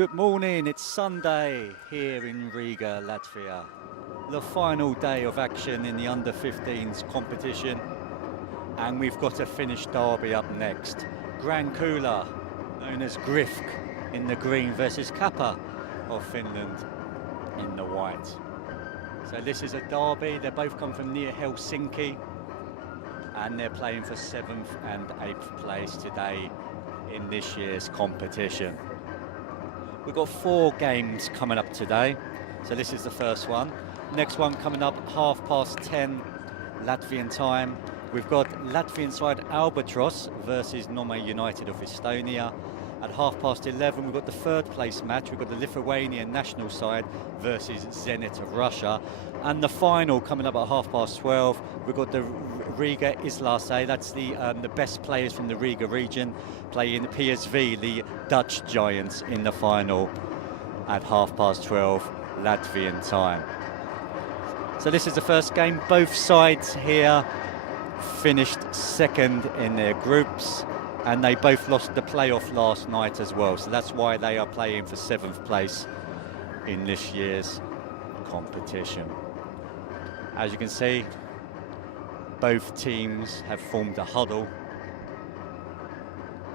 Good morning, it's Sunday here in Riga, Latvia. The final day of action in the under-15s competition. And we've got a Finnish derby up next. Grand Kula, known as GrIFK in the green versus KaPA of Finland in the white. So this is a derby, they both come from near Helsinki and they're playing for 7th and 8th place today in this year's competition. We've got 4 games coming up today, so this is the first one. Next one coming up 10:30 Latvian time. We've got Latvian side Albatros versus Nome United of Estonia. At 11:30 we've got the 3rd place match. We've got the Lithuanian national side versus Zenit of Russia. And the final coming up at 12:30, we've got the Riga Islase, that's the best players from the Riga region, playing PSV, the Dutch giants, in the final at 12:30 Latvian time. So this is the first game. Both sides here finished 2nd in their groups, and they both lost the playoff last night as well. So that's why they are playing for 7th place in this year's competition. As you can see, both teams have formed a huddle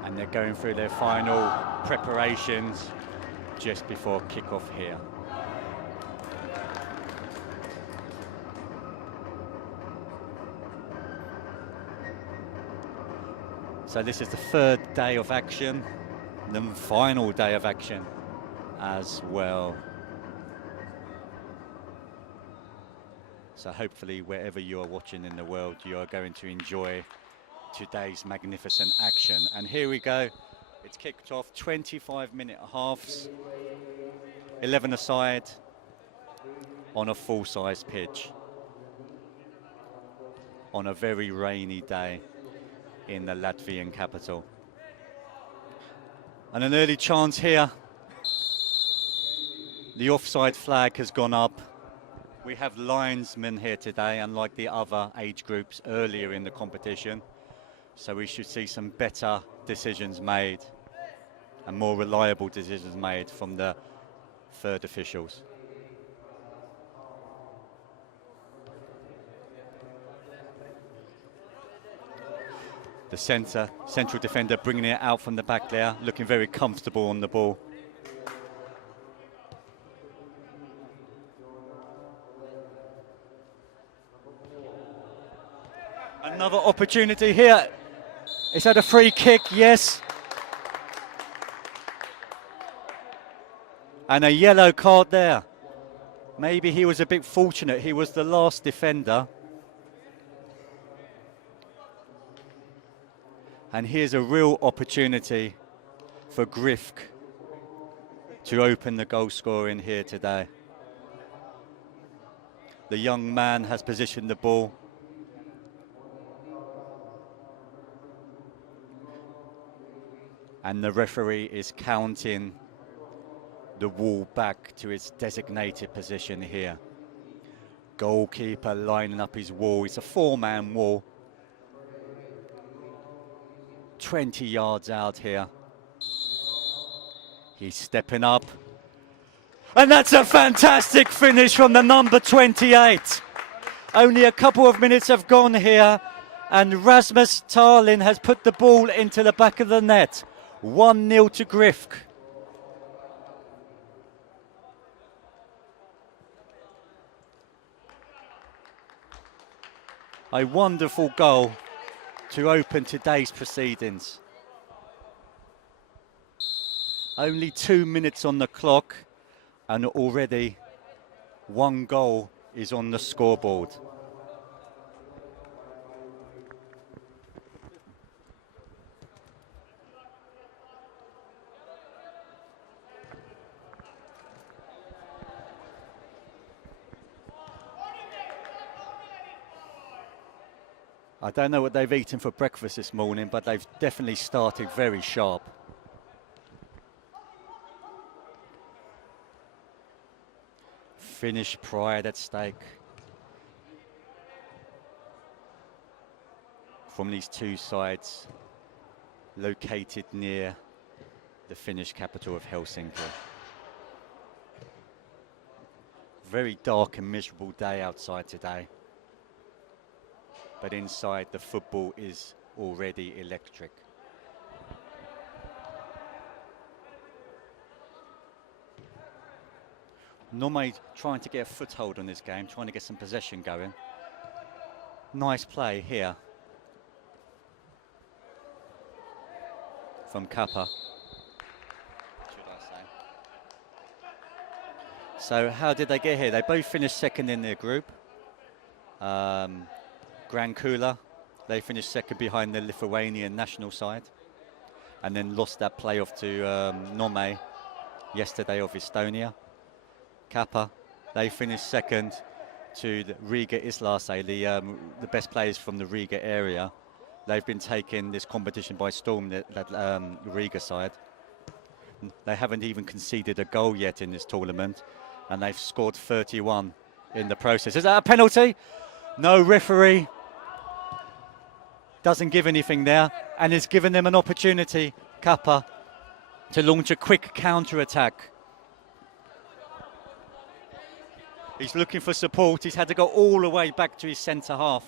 and they're going through their final preparations just before kick-off here. So this is the 3rd day of action, the final day of action as well. So hopefully wherever you are watching in the world, you are going to enjoy today's magnificent action. And here we go, it's kicked off, 25-minute halves, 11 aside on a full-size pitch on a very rainy day in the Latvian capital. And an early chance here. The offside flag has gone up. We have linesmen here today, unlike the other age groups earlier in the competition. So we should see some better decisions made and more reliable decisions made from the 3rd officials. The central defender bringing it out from the back there, looking very comfortable on the ball. Another opportunity here. Is that a free kick? Yes. And a yellow card there. Maybe he was a bit fortunate. He was the last defender. And here's a real opportunity for GrIFK to open the goal scoring here today. The young man has positioned the ball. And the referee is counting the wall back to its designated position here. Goalkeeper lining up his wall. It's a 4-man wall. 20 yards out here. He's stepping up. And that's a fantastic finish from the number 28. Only a couple of minutes have gone here, and Rasmus Tarlin has put the ball into the back of the net. 1-0 to GrIFK. A wonderful goal to open today's proceedings. Only 2 minutes on the clock, and already 1 goal is on the scoreboard. I don't know what they've eaten for breakfast this morning, but they've definitely started very sharp. Finnish pride at stake from these two sides, located near the Finnish capital of Helsinki. Very dark and miserable day outside today. But inside, the football is already electric. Nome trying to get a foothold on this game, trying to get some possession going. Nice play here from KaPA, should I say. So how did they get here? They both finished second in their group. GrIFK, they finished second behind the Lithuanian national side, and then lost that playoff to Nome yesterday of Estonia. KaPA, they finished second to the Riga Cup, the best players from the Riga area. They've been taking this competition by storm, that Riga side. They haven't even conceded a goal yet in this tournament, and they've scored 31 in the process. Is that a penalty? No, referee doesn't give anything there, and it's given them an opportunity, KaPA, to launch a quick counter-attack. He's looking for support. He's had to go all the way back to his centre half.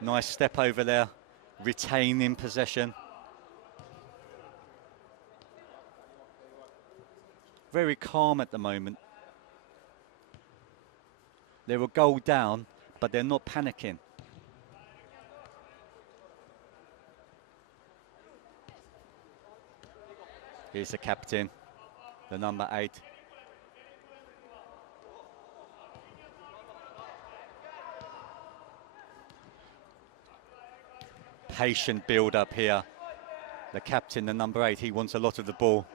Nice step over there, retaining possession. Very calm at the moment. They're a goal down, but they're not panicking. Here's the captain, the number 8. Patient build up here. The captain, the number 8, he wants a lot of the ball.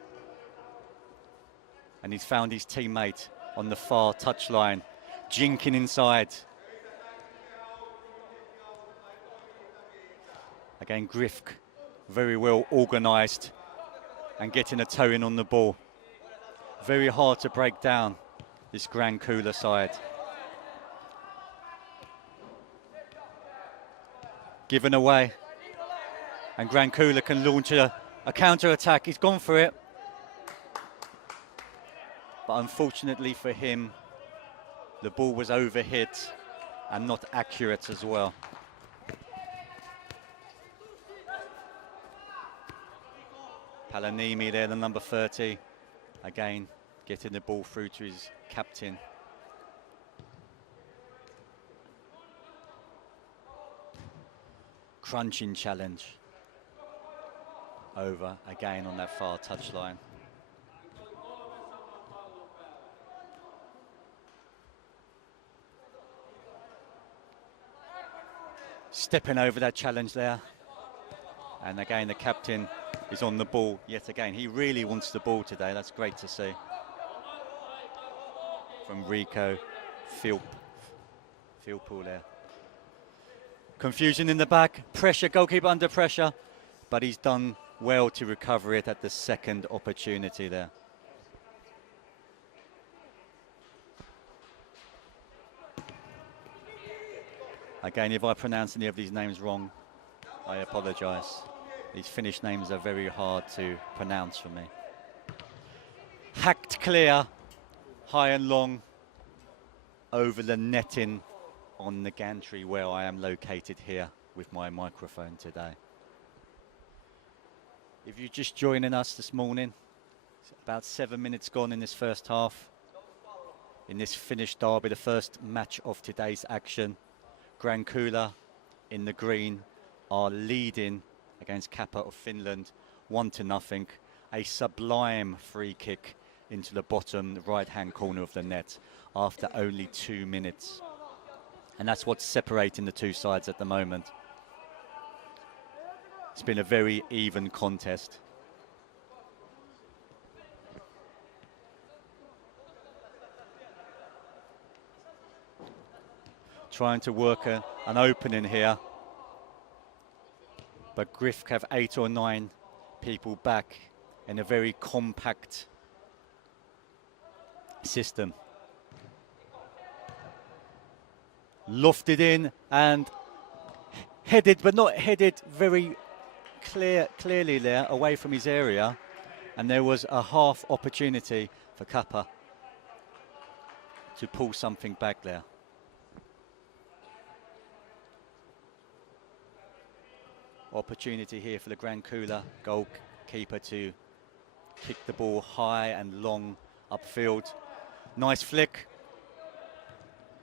And he's found his teammate on the far touchline, jinking inside. Again, GrIFK, very well organised and getting a toe in on the ball. Very hard to break down, this GrIFK side. Given away, and GrIFK can launch a counter-attack. He's gone for it, but unfortunately for him, the ball was overhit and not accurate as well. Palanimi there, the number 30, again getting the ball through to his captain. Crunching challenge over again on that far touchline. Stepping over that challenge there, and again the captain is on the ball yet again. He really wants the ball today. That's great to see from Rico Philpool there. Confusion in the back, pressure, goalkeeper under pressure, but he's done well to recover it at the second opportunity there. Again, if I pronounce any of these names wrong, I apologise. These Finnish names are very hard to pronounce for me. Hacked clear, high and long, over the netting on the gantry where I am located here with my microphone today. If you're just joining us this morning, it's about 7 minutes gone in this first half. In this Finnish derby, the first match of today's action. GrIFK in the green are leading against KaPA of Finland 1-0. A sublime free kick into the bottom right-hand corner of the net after only 2 minutes. And that's what's separating the two sides at the moment. It's been a very even contest. Trying to work an opening here, but GrIFK have 8 or 9 people back in a very compact system. Lofted in and headed, but not headed very clearly there, away from his area. And there was a half opportunity for KaPA to pull something back there. Opportunity here for the GrIFK goalkeeper to kick the ball high and long upfield. Nice flick.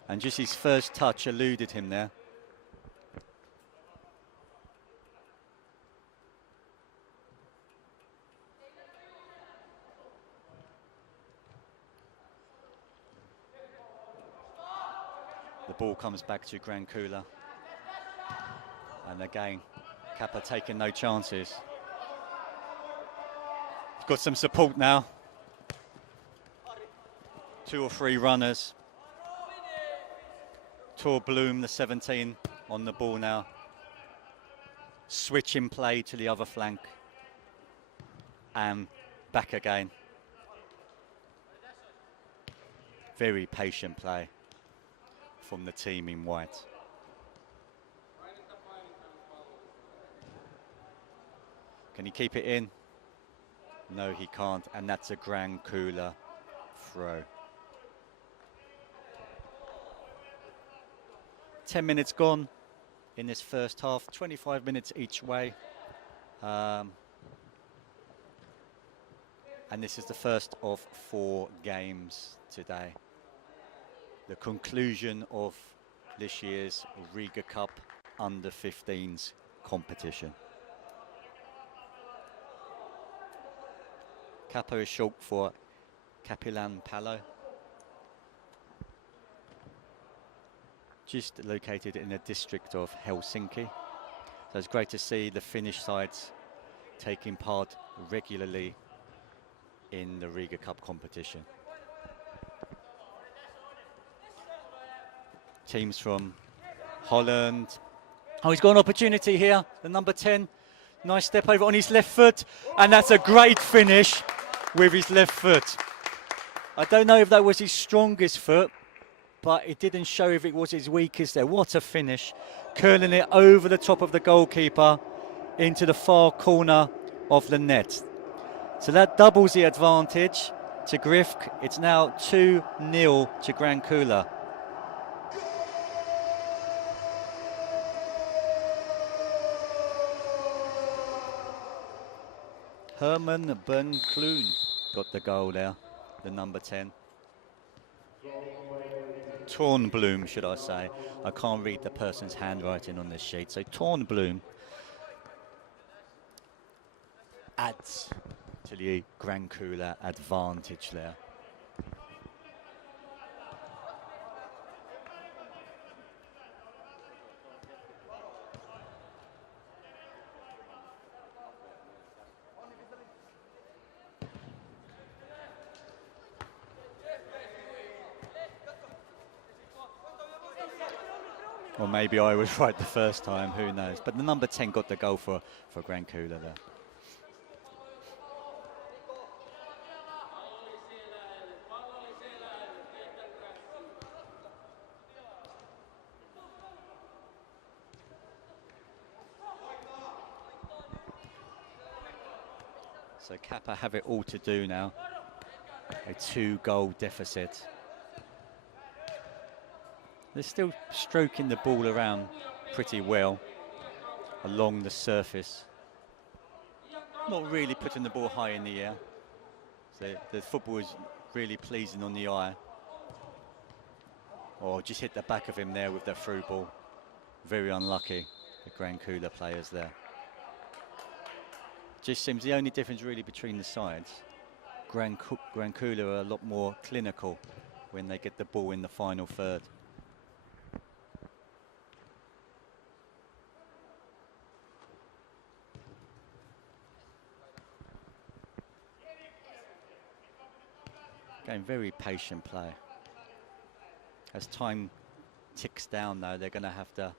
And just his first touch eluded him there. The ball comes back to GrIFK. And again, KaPA taking no chances. Got some support now. 2 or 3 runners. Tor Bloom, the 17, on the ball now. Switch in play to the other flank. And back again. Very patient play from the team in white. Can he keep it in? No, he can't, and that's a GrIFK throw. 10 minutes gone in this first half, 25 minutes each way. And this is the first of 4 games today. The conclusion of this year's Riga Cup under-15s competition. KaPA is short for Kapilan Palo. Just located in the district of Helsinki. So it's great to see the Finnish sides taking part regularly in the Riga Cup competition. Teams from Holland. Oh, he's got an opportunity here, the number 10. Nice step over on his left foot, and that's a great finish with his left foot. I don't know if that was his strongest foot, but it didn't show if it was his weakest there. What a finish. Curling it over the top of the goalkeeper into the far corner of the net. So that doubles the advantage to GrIFK. It's now 2-0 to GrIFK. Herman Bernkloon got the goal there, the number 10. Tornbloom, should I say. I can't read the person's handwriting on this sheet. So Tornbloom adds to the GrIFK advantage there. Or maybe I was right the first time, who knows. But the number 10 got the goal for GrIFK there. So KaPA have it all to do now. A 2-goal deficit. They're still stroking the ball around pretty well along the surface. Not really putting the ball high in the air. So the football is really pleasing on the eye. Or just hit the back of him there with the through ball. Very unlucky, the GrIFK players there. Just seems the only difference really between the sides. GrIFK are a lot more clinical when they get the ball in the final third. Again, very patient play. As time ticks down though, they're going to have to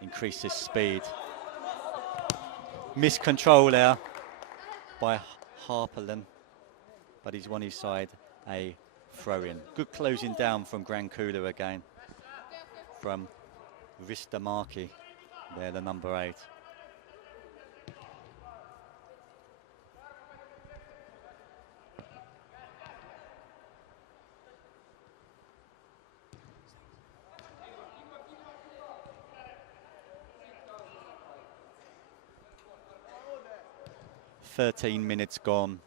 increase his speed. Missed control there by Harperlin, but he's won his side a throw-in. Good closing down from GrIFK again. From Ristamarki, there the number 8. 13 minutes gone.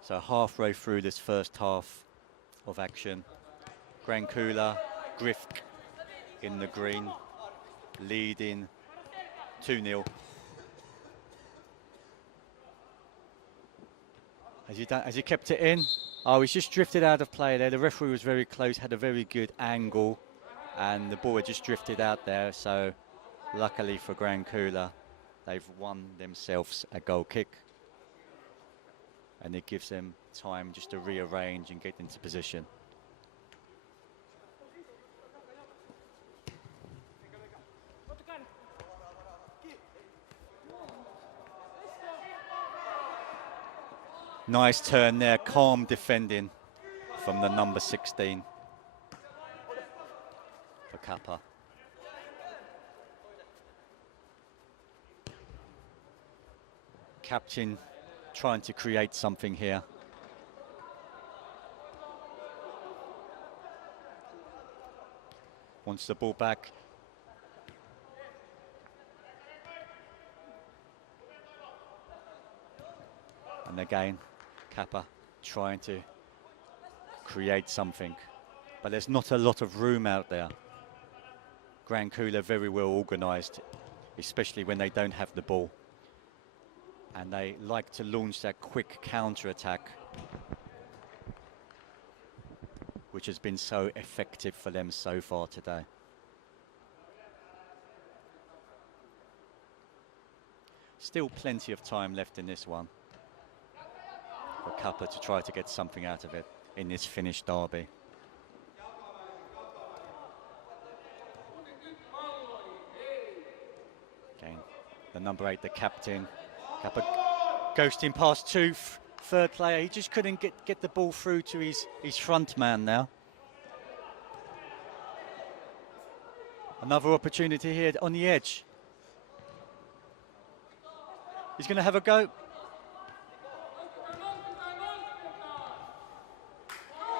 So halfway through this first half of action. GrIFK in the green, leading 2-0. Has he kept it in? Oh, he's just drifted out of play there. The referee was very close, had a very good angle, and the ball had just drifted out there. So luckily for GrIFK, they've won themselves a goal kick. And it gives them time just to rearrange and get into position. Nice turn there, calm defending from the number 16 for KaPA. Captain trying to create something here. Wants the ball back. And again, KaPA trying to create something. But there's not a lot of room out there. GrIFK very well organised, especially when they don't have the ball. And they like to launch that quick counter-attack, which has been so effective for them so far today. Still plenty of time left in this one for KaPA to try to get something out of it in this Finnish derby. Again, the number 8, the captain. KaPA ghosting past third player. He just couldn't get the ball through to his front man now. Another opportunity here on the edge. He's going to have a go.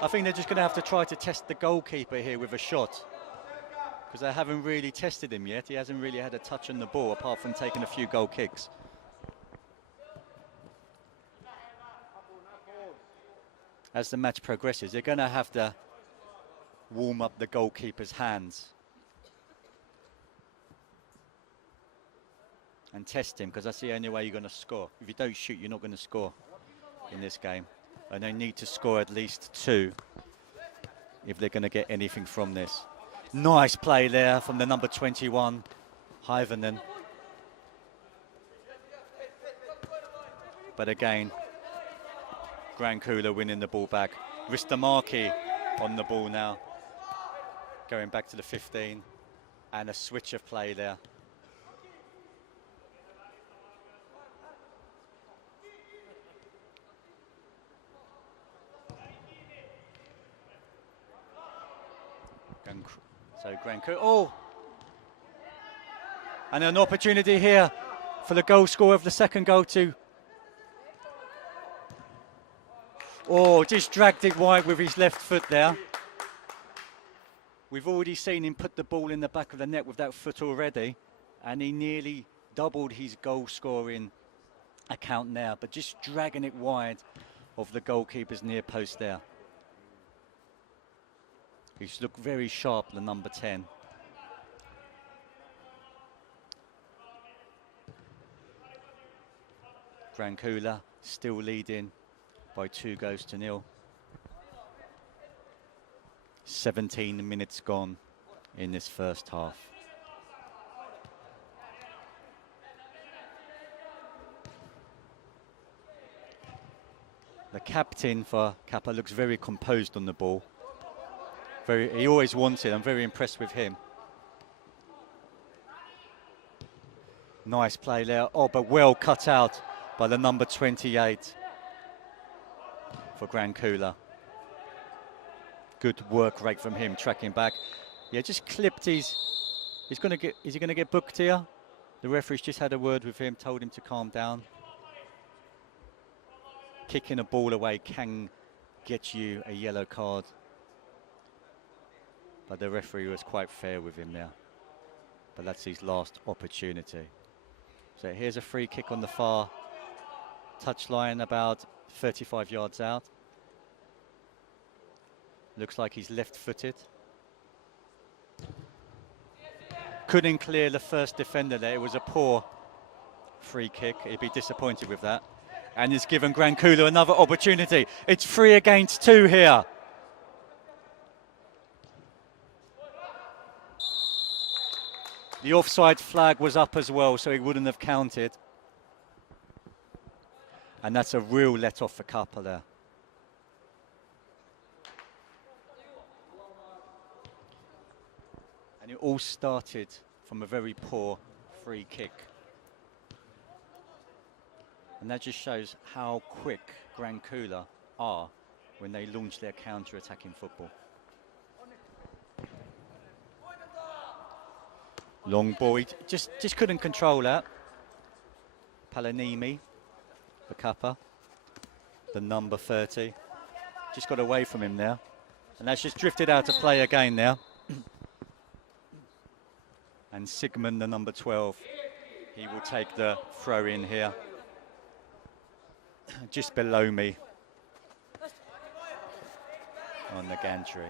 I think they're just going to have to try to test the goalkeeper here with a shot, because they haven't really tested him yet. He hasn't really had a touch on the ball apart from taking a few goal kicks. As the match progresses, they're going to have to warm up the goalkeeper's hands and test him, because that's the only way you're going to score. If you don't shoot, you're not going to score in this game. And they need to score at least 2 if they're going to get anything from this. Nice play there from the number 21, Hyvänen. But again, GrIFK winning the ball back. Ristamaki on the ball now, going back to the 15, and a switch of play there. So GrIFK, oh! And an opportunity here for the goal scorer of the second goal to... Oh, just dragged it wide with his left foot there. We've already seen him put the ball in the back of the net with that foot already, and he nearly doubled his goal scoring account now, but just dragging it wide of the goalkeeper's near post there. He's looked very sharp, the number 10. GrIFK still leading by 2-0. 17 minutes gone in this first half. The captain for KaPA looks very composed on the ball. He always wants it. I'm very impressed with him. Nice play there. Oh, but well cut out by the number 28 for GrIFK. Good work rate from him, tracking back. Yeah, just clipped his... Is he going to get booked here? The referee's just had a word with him, told him to calm down. Kicking a ball away can get you a yellow card. But the referee was quite fair with him there. But that's his last opportunity. So here's a free kick on the far Touchline about 35 yards out. Looks like he's left-footed. Couldn't clear the first defender there. It was a poor free kick. He'd be disappointed with that. And he's given GrIFK another opportunity. It's 3 against 2 here. The offside flag was up as well, so he wouldn't have counted. And that's a real let-off for KaPA there. And it all started from a very poor free kick. And that just shows how quick GrIFK are when they launch their counter-attacking football. Long ball, he just couldn't control that. Palanimi for KaPA, the number 30. Just got away from him there. And that's just drifted out of play again now. And Sigmund, the number 12, he will take the throw in here. Just below me on the gantry.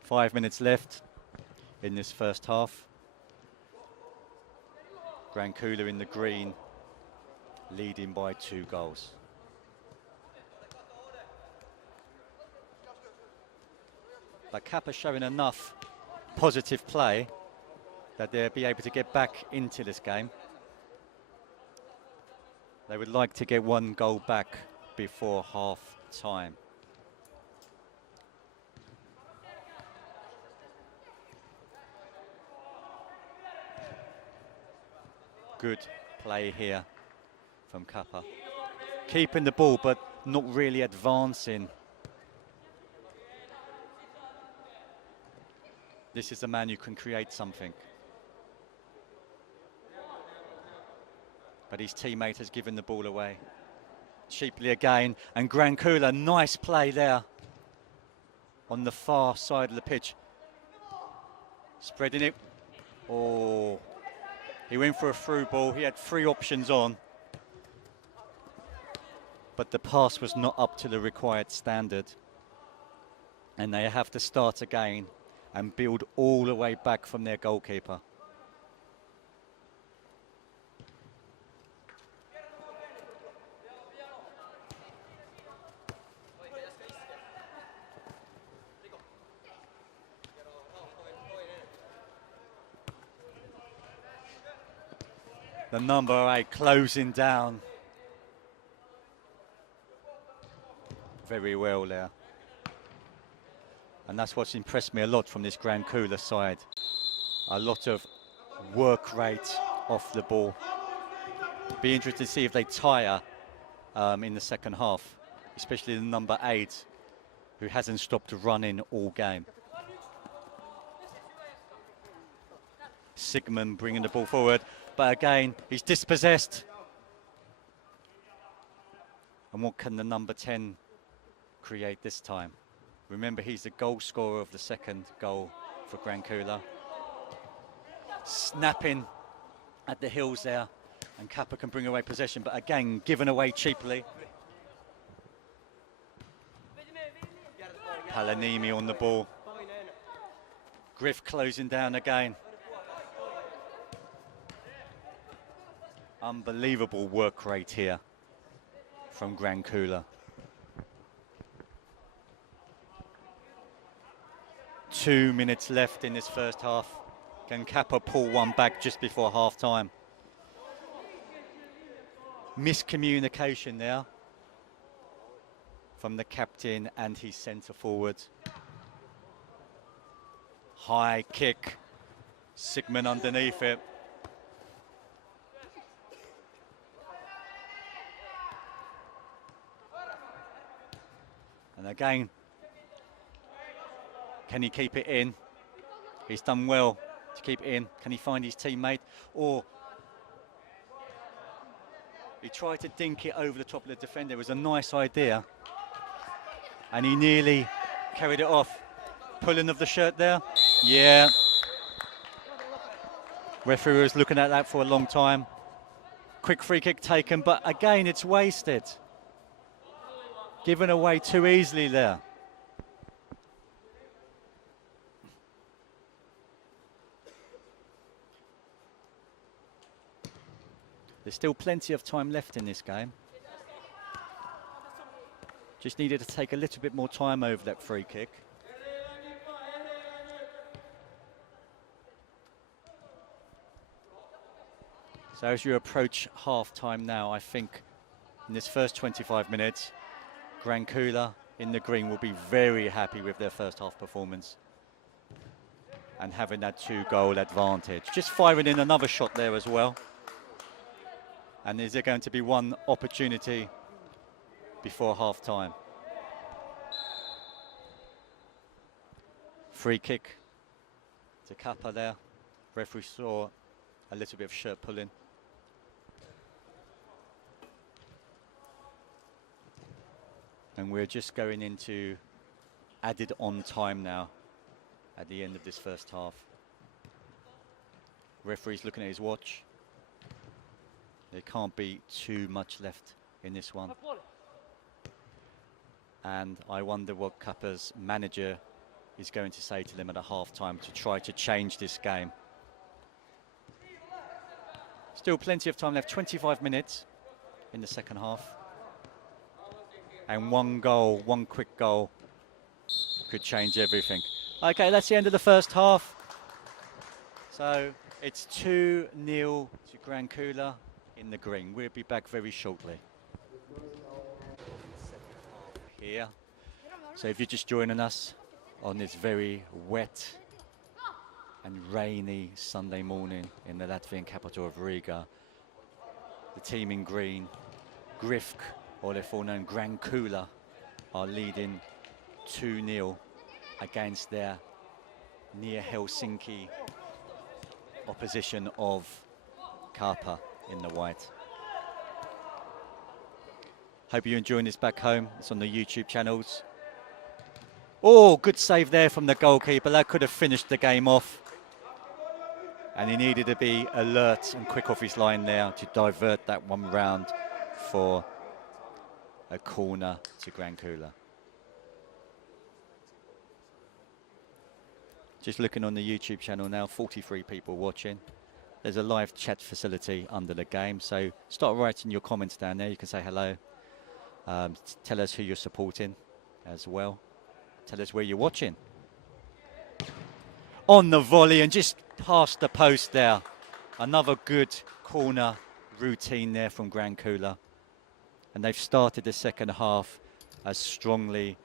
Five minutes left in this first half. GrIFK in the green, leading by 2 goals. But KaPA showing enough positive play that they'll be able to get back into this game. They would like to get 1 goal back before half time. Good play here from KaPA. Keeping the ball, but not really advancing. This is a man who can create something. But his teammate has given the ball away. Cheaply again, and GrIFK, nice play there on the far side of the pitch. Spreading it. Oh, he went for a through ball. He had 3 options on. But the pass was not up to the required standard. And they have to start again and build all the way back from their goalkeeper. The number 8 closing down very well there. And that's what's impressed me a lot from this GrIFK side. A lot of work rate off the ball. Be interested to see if they tire in the second half, especially the number 8, who hasn't stopped running all game. Sigmund bringing the ball forward, but again, he's dispossessed. And what can the number 10 create this time? Remember, he's the goal scorer of the second goal for GrIFK. Snapping at the heels there, and KaPA can bring away possession, but again, given away cheaply. Palanimi on the ball. GrIFK closing down again. Unbelievable work rate here from GrIFK. 2 minutes left in this first half. Can KaPA pull one back just before half time? Miscommunication there from the captain and his centre forward. High kick. Sigmund underneath it. And again, can he keep it in? He's done well to keep it in. Can he find his teammate? Or he tried to dink it over the top of the defender. It was a nice idea. And he nearly carried it off. Pulling of the shirt there. Yeah. Referee was looking at that for a long time. Quick free kick taken, but again, it's wasted. Given away too easily there. There's still plenty of time left in this game. Just needed to take a little bit more time over that free kick. So as you approach half-time now, I think in this first 25 minutes, GrIFK in the green will be very happy with their first half performance and having that 2-goal advantage. Just firing in another shot there as well. And is there going to be one opportunity before half-time? Free kick to KaPA there. Referee saw a little bit of shirt pulling. And we're just going into added on time now at the end of this first half. Referee's looking at his watch. There can't be too much left in this one. And I wonder what KaPA's manager is going to say to them at a half-time to try to change this game. Still plenty of time left, 25 minutes in the second half. And one goal, one quick goal could change everything. Okay, that's the end of the first half. So it's 2-0 to GrIFK in the green. We'll be back very shortly. Here. So if you're just joining us on this very wet and rainy Sunday morning in the Latvian capital of Riga, the team in green, GrIFK, or they're known GrIFK, are leading 2-0 against their near Helsinki opposition of KaPA in the white. Hope you're enjoying this back home. It's on the YouTube channels. Oh, good save there from the goalkeeper. That could have finished the game off. And he needed to be alert and quick off his line there to divert that one round for a corner to GrIFK. Just looking on the YouTube channel now, 43 people watching. There's a live chat facility under the game, so start writing your comments down there. You can say hello. Tell us who you're supporting as well. Tell us where you're watching. On the volley and just past the post there. Another good corner routine there from GrIFK. And they've started the second half as strongly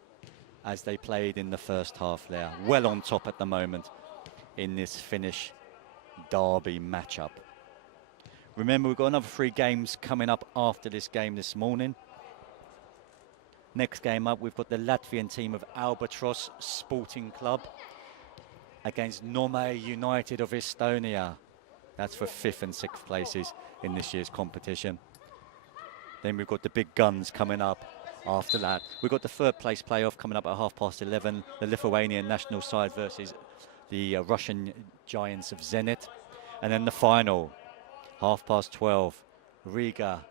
as they played in the first half there. Well on top at the moment in this Finnish derby matchup. Remember, we've got another 3 games coming up after this game this morning. Next game up, we've got the Latvian team of Albatross Sporting Club against Nome United of Estonia. That's for 5th and 6th places in this year's competition. Then we've got the big guns coming up after that. We've got the 3rd place playoff coming up at 11:30. The Lithuanian national side versus the Russian giants of Zenit. And then the final, 12:30. Riga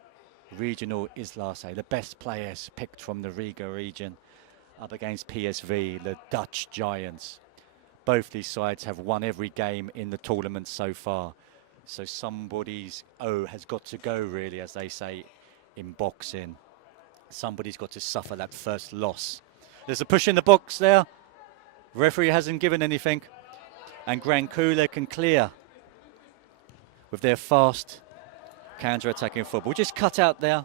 Regional Islase, the best players picked from the Riga region, up against PSV, the Dutch giants. Both these sides have won every game in the tournament so far. So somebody's O has got to go, really, as they say in boxing. Somebody's got to suffer that first loss. There's a push in the box there. Referee hasn't given anything. And GrIFK can clear with their fast counter-attacking football. Just cut out there.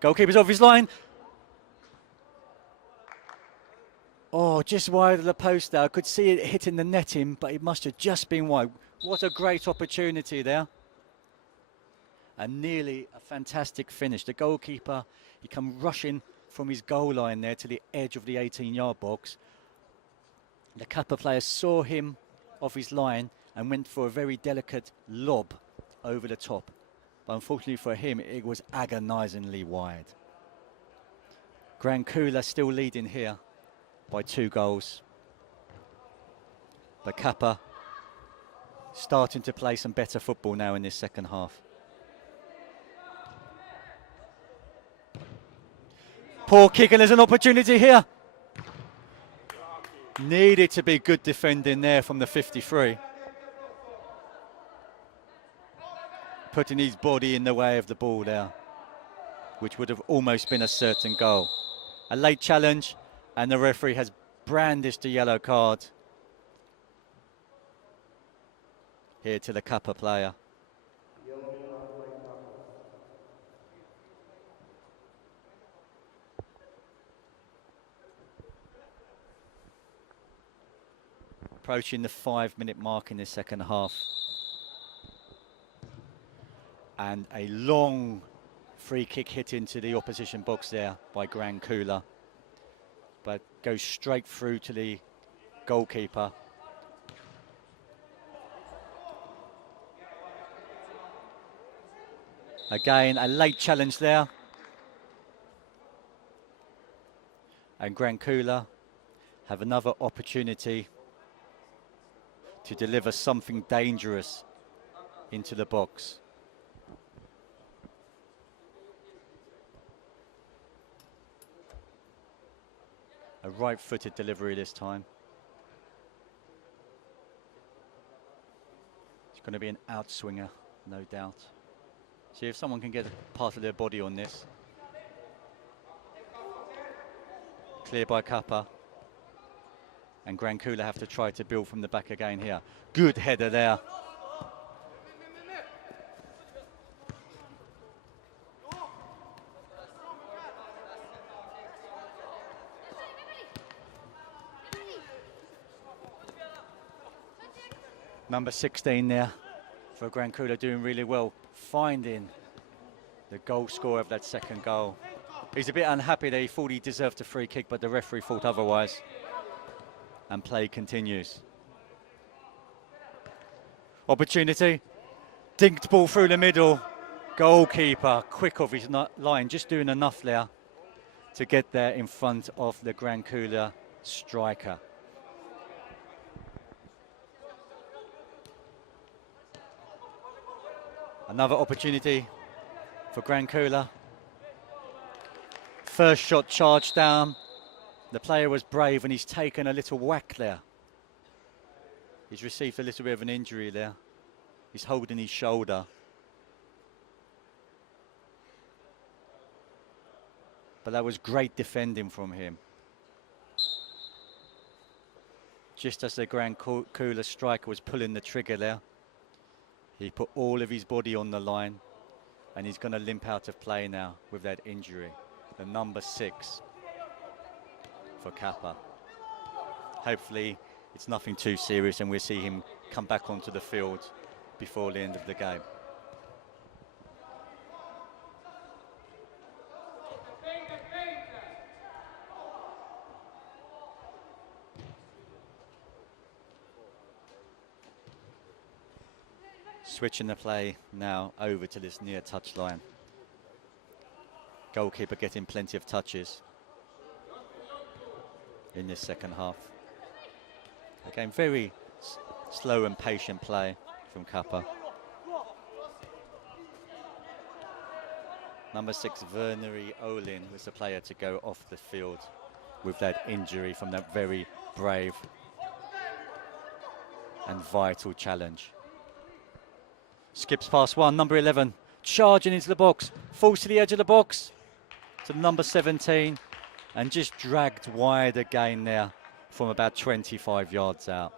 Goalkeeper's off his line. Oh, just wide of the post there. I could see it hitting the netting, but it must have just been wide. What a great opportunity there. And nearly a fantastic finish. The goalkeeper, he come rushing from his goal line there to the edge of the 18-yard box. The KaPA player saw him off his line and went for a very delicate lob over the top. But unfortunately for him, it was agonizingly wide. GrIFK still leading here by 2 goals. But KaPA starting to play some better football now in this second half. Poor kick, and there's an opportunity here. Needed to be good defending there from the 53. Putting his body in the way of the ball there, which would have almost been a certain goal. A late challenge, and the referee has brandished a yellow card here to the KaPA player. Approaching the 5-minute mark in the second half. And a long free kick hit into the opposition box there by GrIFK, but goes straight through to the goalkeeper. Again, a late challenge there. And GrIFK have another opportunity to deliver something dangerous into the box. A right-footed delivery this time. It's going to be an outswinger, no doubt. See if someone can get a part of their body on this. Clear by KaPA. And GrIFK have to try to build from the back again here. Good header there. Number 16 there for GrIFK, doing really well, finding the goal scorer of that second goal. He's a bit unhappy that he thought he deserved a free kick, but the referee thought otherwise. And play continues. Opportunity. Dinked ball through the middle. Goalkeeper, quick off his line, just doing enough there to get there in front of the GrIFK striker. Another opportunity for GrIFK. First shot charged down. The player was brave and he's taken a little whack there. He's received a little bit of an injury there. He's holding his shoulder. But that was great defending from him. Just as the GrIFK striker was pulling the trigger there, he put all of his body on the line, and he's going to limp out of play now with that injury. The number 6 for KaPA. Hopefully it's nothing too serious and we'll see him come back onto the field before the end of the game. Switching the play now over to this near touchline. Goalkeeper getting plenty of touches in this second half. Again, very slow and patient play from KaPA. Number 6, Verneri Olin, was the player to go off the field with that injury from that very brave and vital challenge. Skips past one, number 11, charging into the box, falls to the edge of the box, to number 17, and just dragged wide again there from about 25 yards out.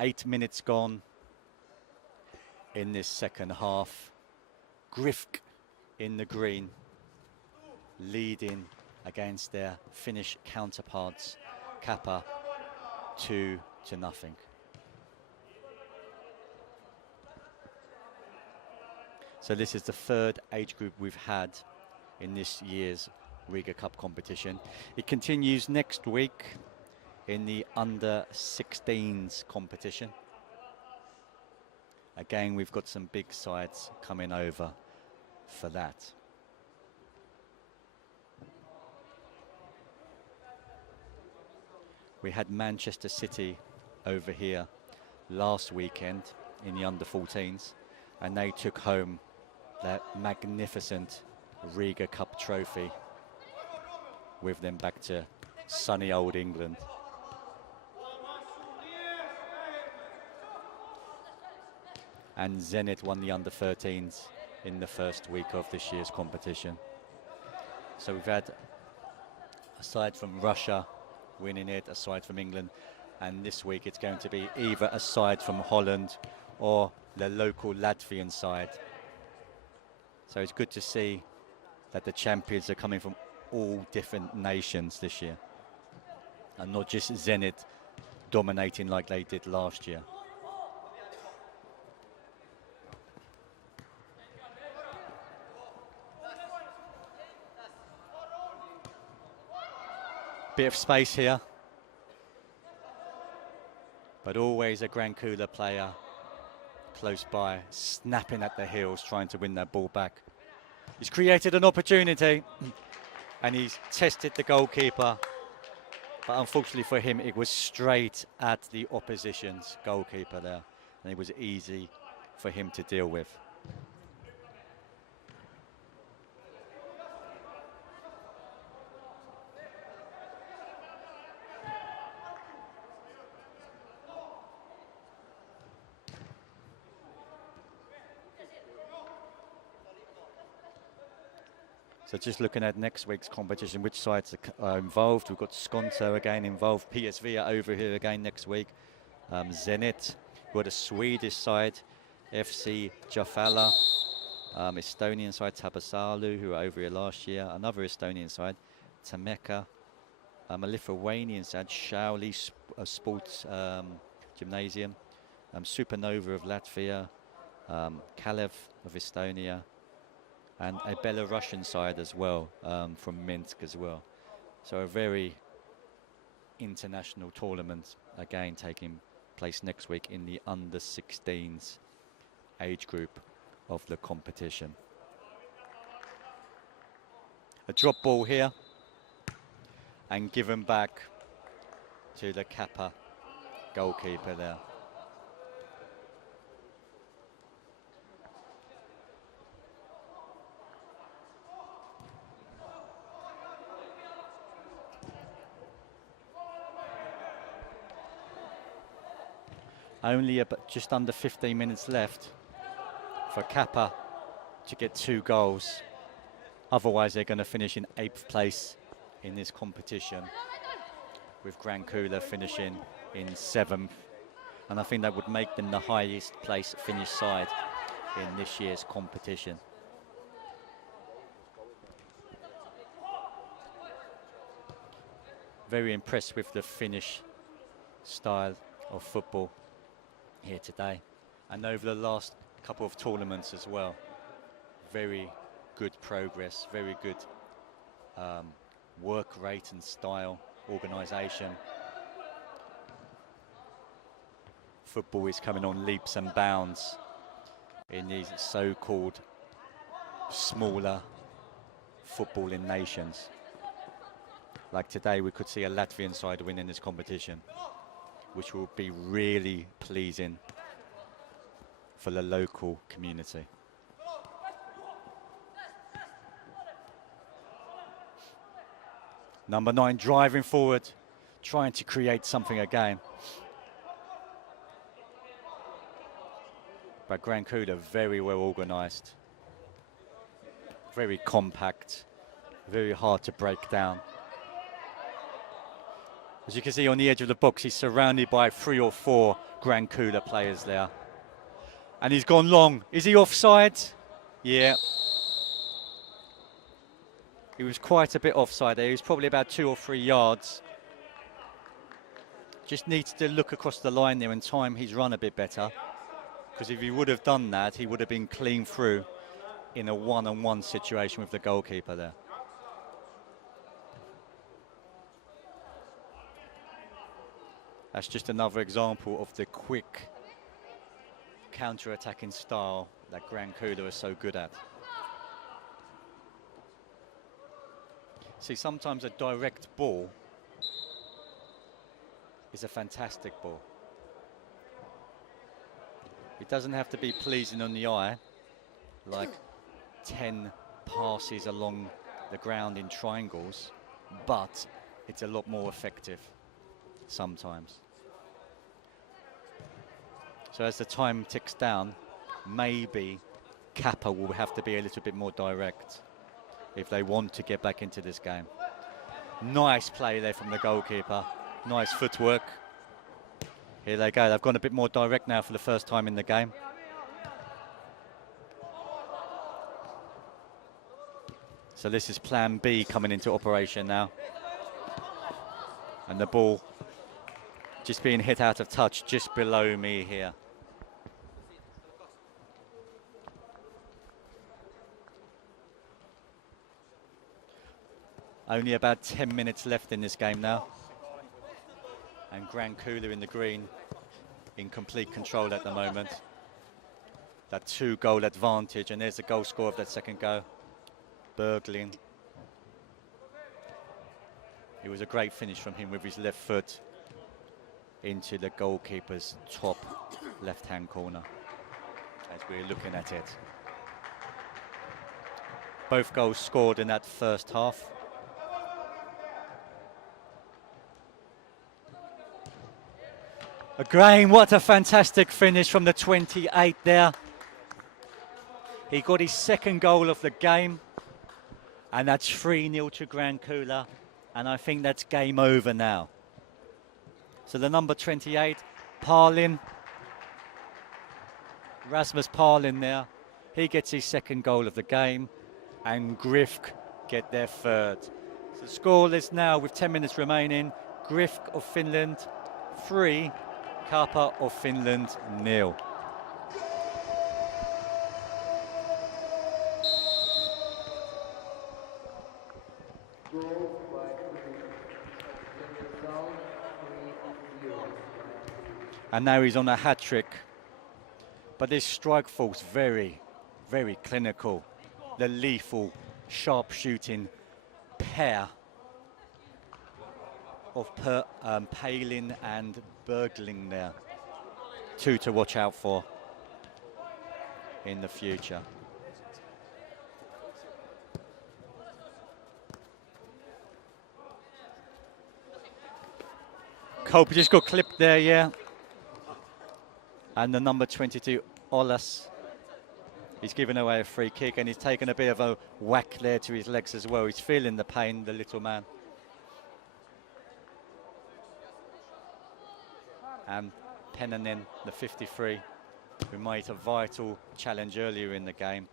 8 minutes gone in this second half. GrIFK in the green, leading against their Finnish counterparts, KaPA, 2-0. So this is the third age group we've had in this year's Riga Cup competition. It continues next week in the under-16s competition. Again, we've got some big sides coming over for that. We had Manchester City over here last weekend in the under-14s, and they took home that magnificent Riga Cup trophy with them back to sunny old England. And Zenit won the under-13s in the first week of this year's competition. So we've had, aside from Russia winning it, aside from England, and this week it's going to be either aside from Holland or the local Latvian side. So it's good to see that the champions are coming from all different nations this year, and not just Zenit dominating like they did last year. Bit of space here, but always a GrIFK player close by, snapping at the heels, trying to win that ball back. He's created an opportunity and he's tested the goalkeeper, but unfortunately for him it was straight at the opposition's goalkeeper there, and it was easy for him to deal with. So just looking at next week's competition, which sides are involved. We've got Skonto again involved, PSV are over here again next week. Zenit, we've got a Swedish side, FC Jafala, Estonian side Tapasalu, who were over here last year, another Estonian side, Tammeka, a Lithuanian side, Shauli Sports Gymnasium, Supernova of Latvia, Kalev of Estonia, and a Belarusian side as well, from Minsk as well. So a very international tournament again taking place next week in the under-16s age group of the competition. A drop ball here and given back to the KaPA goalkeeper there. Only just under 15 minutes left for KaPA to get 2 goals. Otherwise, they're going to finish in 8th place in this competition, with GrIFK finishing in 7th. And I think that would make them the highest place finish side in this year's competition. Very impressed with the Finnish style of football here today, and over the last couple of tournaments as well. Very good progress, very good work rate and style, organisation. Football is coming on leaps and bounds in these so-called smaller footballing nations. Like today, we could see a Latvian side winning this competition, which will be really pleasing for the local community. Number 9 driving forward, trying to create something again. But GrIFK very well organised, very compact, very hard to break down. As you can see on the edge of the box, he's surrounded by 3 or 4 GrIFK players there. And he's gone long. Is he offside? Yeah. He was quite a bit offside there. He was probably about 2 or 3 yards. Just needs to look across the line there and time his run a bit better. Because if he would have done that, he would have been clean through in a one-on-one situation with the goalkeeper there. That's just another example of the quick counter-attacking style that GrIFK are so good at. See, sometimes a direct ball is a fantastic ball. It doesn't have to be pleasing on the eye, like 10 passes along the ground in triangles, but it's a lot more effective sometimes. So as the time ticks down, maybe KaPA will have to be a little bit more direct if they want to get back into this game. Nice play there from the goalkeeper. Nice footwork. Here they go. They've gone a bit more direct now for the first time in the game. So this is plan B coming into operation now. And the ball just being hit out of touch just below me here. Only about 10 minutes left in this game now. And GrIFK in the green in complete control at the moment. That 2-goal advantage, and there's the goal score of that second goal. Bergling. It was a great finish from him with his left foot into the goalkeeper's top left-hand corner as we're looking at it. Both goals scored in that first half. Again, what a fantastic finish from the 28 there. He got his second goal of the game, and that's 3-0 to GrIFK, and I think that's game over now. So the number 28, Parlin, Rasmus Parlin there, he gets his second goal of the game, and GrIFK get their third. So the score is now, with 10 minutes remaining, GrIFK of Finland 3, KaPA of Finland 0. And now he's on a hat-trick. But this strike force very, very clinical. The lethal, sharp-shooting pair of Palin and Bergling there. 2 to watch out for in the future. KaPA just got clipped there, yeah. And the number 22, Olas, he's given away a free kick, and he's taken a bit of a whack there to his legs as well. He's feeling the pain, the little man. And Pennanen, the 53, who made a vital challenge earlier in the game,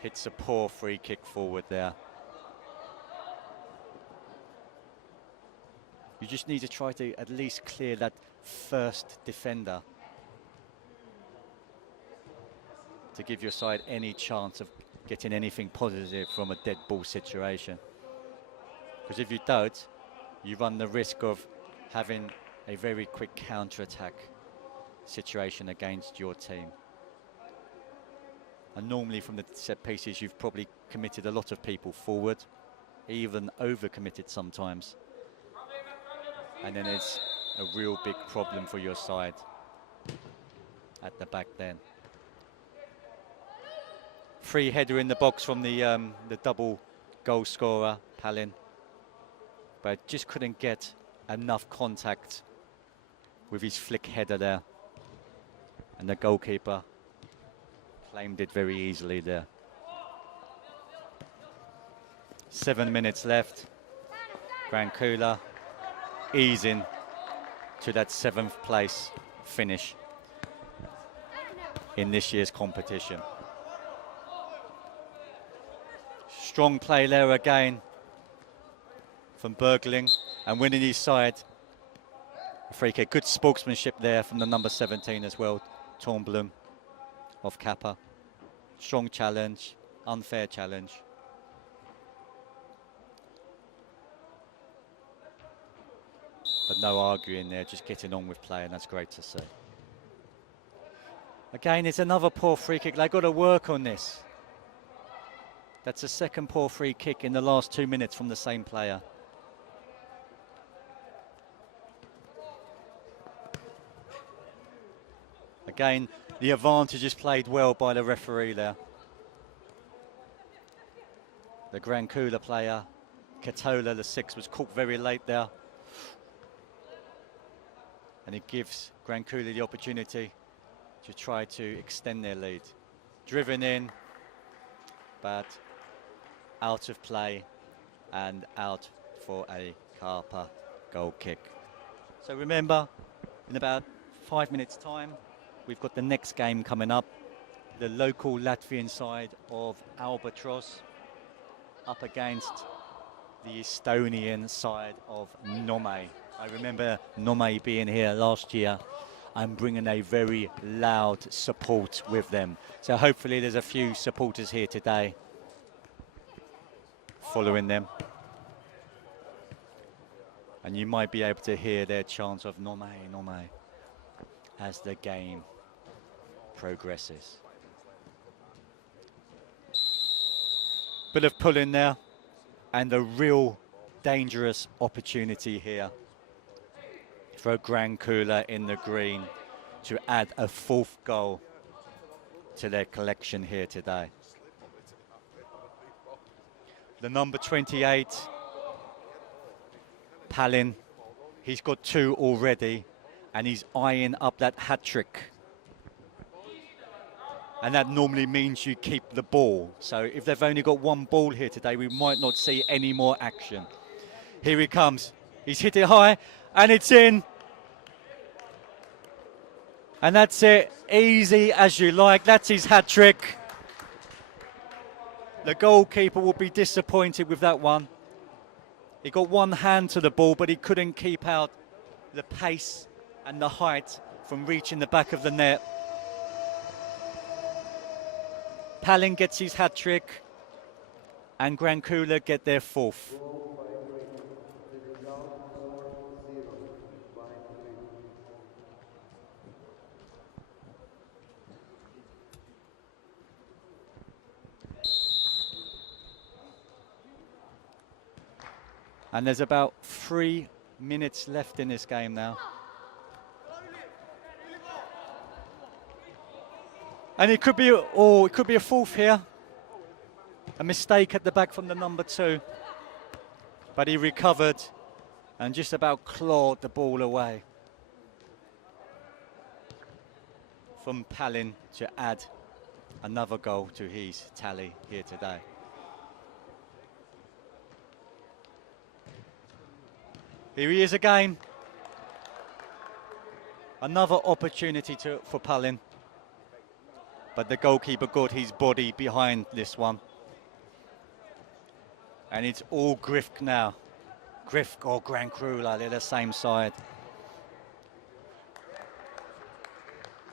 hits a poor free kick forward there. You just need to try to at least clear that first defender to give your side any chance of getting anything positive from a dead ball situation. Because if you don't, you run the risk of having a very quick counter-attack situation against your team. And normally from the set pieces, you've probably committed a lot of people forward, even over-committed sometimes. And then it's a real big problem for your side at the back then. Free header in the box from the double goal scorer, Palin. But just couldn't get enough contact with his flick header there. And the goalkeeper claimed it very easily there. 7 minutes left. GrIFK easing to that 7th place finish in this year's competition. Strong play there again from Bergling, and winning his side. A free kick, good sportsmanship there from the number 17 as well, Tornblom of KaPA. Strong challenge, unfair challenge. But no arguing there, just getting on with play, and that's great to see. Again, it's another poor free kick. They've got to work on this. That's a second poor free kick in the last 2 minutes from the same player. again, the advantage is played well by the referee there. The GrIFK player, Katola, the 6, was caught very late there. And it gives GrIFK the opportunity to try to extend their lead. Driven in, but out of play and out for a KaPA goal kick. So remember, in about 5 minutes' time, we've got the next game coming up. The local Latvian side of Albatros up against the Estonian side of Nome. I remember Nome being here last year and bringing a very loud support with them. So hopefully there's a few supporters here today following them. And you might be able to hear their chants of Nome, Nome as the game progresses. Bit of pull in there and a real dangerous opportunity here for GrIFK in the green to add a 4th goal to their collection here today. The number 28, Palin, he's got 2 already and he's eyeing up that hat-trick. And that normally means you keep the ball. So if they've only got 1 ball here today, we might not see any more action. Here he comes. He's hit it high and it's in. And that's it, easy as you like. That's his hat-trick. The goalkeeper will be disappointed with that one. He got 1 hand to the ball, but he couldn't keep out the pace and the height from reaching the back of the net. Palin gets his hat-trick, and GrIFK get their 4th. And there's about 3 minutes left in this game now. And it could be, it could be a 4th here. A mistake at the back from the number 2. But he recovered and just about clawed the ball away from Palin to add another goal to his tally here today. Here he is again. Another opportunity for Palin. But the goalkeeper got his body behind this one. And it's all GrIFK now. GrIFK or GrIFK, they're the same side.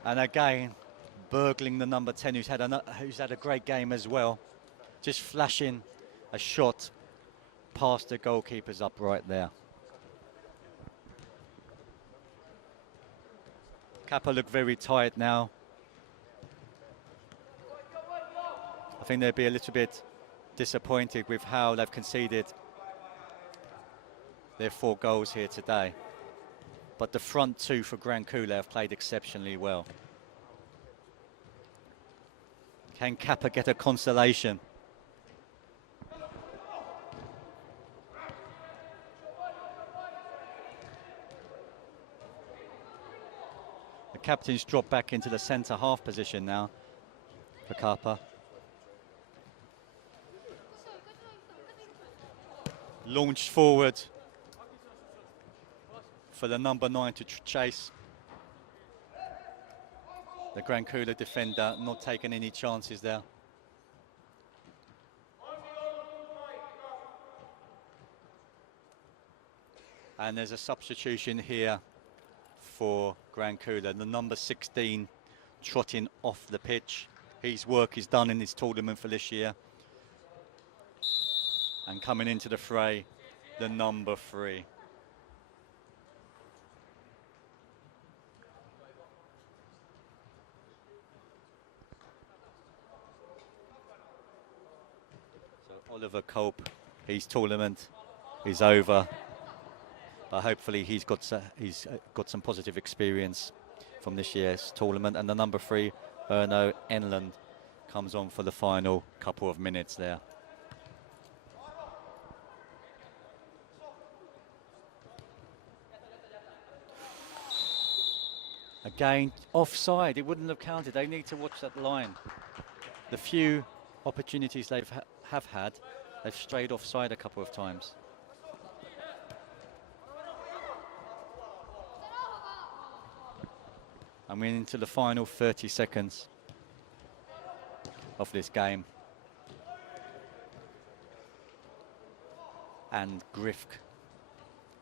And again, burgling the number 10, who's had a great game as well. Just flashing a shot past the goalkeeper's up right there. KaPA look very tired now. I think they'll be a little bit disappointed with how they've conceded their 4 goals here today. But the front 2 for GrIFK have played exceptionally well. Can KaPA get a consolation? The captain's dropped back into the centre half position now for KaPA. Launched forward for the number 9 to chase. The GrIFK defender not taking any chances there. And there's a substitution here for GrIFK. The number 16 trotting off the pitch. His work is done in this tournament for this year. And coming into the fray, the number 3. So Oliver Cope, his tournament is over, but hopefully he's got some positive experience from this year's tournament. And the number 3, Erno Enland, comes on for the final couple of minutes there. Again, offside. It wouldn't have counted. They need to watch that line. The few opportunities they've have had, they've strayed offside a couple of times. And we're into the final 30 seconds of this game. And GrIFK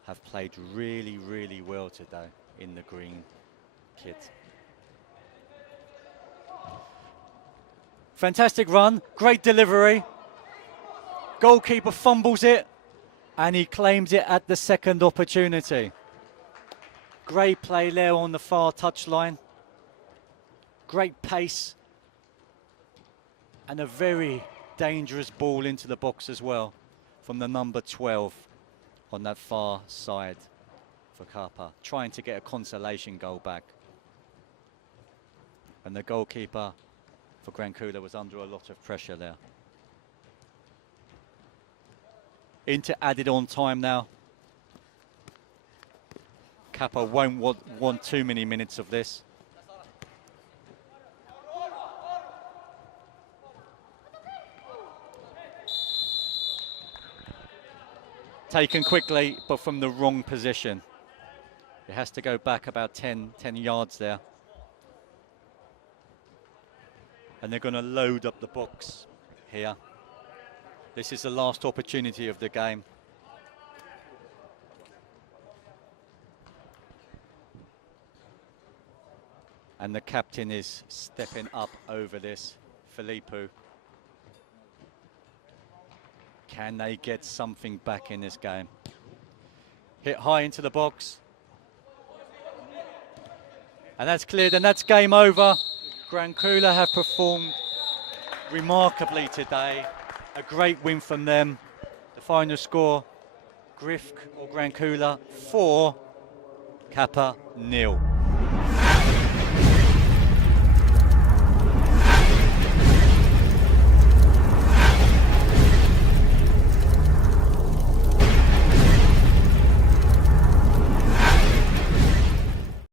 have played really, really well today in the green kit. Fantastic run, great delivery. Goalkeeper fumbles it and he claims it at the second opportunity. Great play there on the far touchline. Great pace. And a very dangerous ball into the box as well from the number 12 on that far side for KaPA, trying to get a consolation goal back. And the goalkeeper for GrIFK was under a lot of pressure there. Into added on time now. KaPA won't want too many minutes of this. Taken quickly, but from the wrong position. It has to go back about 10 yards there. And they're going to load up the box here. This is the last opportunity of the game. And the captain is stepping up over this, Filippo. Can they get something back in this game? Hit high into the box. And that's cleared, and that's game over. GrIFK have performed remarkably today. A great win from them. The final score, GrIFK 4, KaPA 0.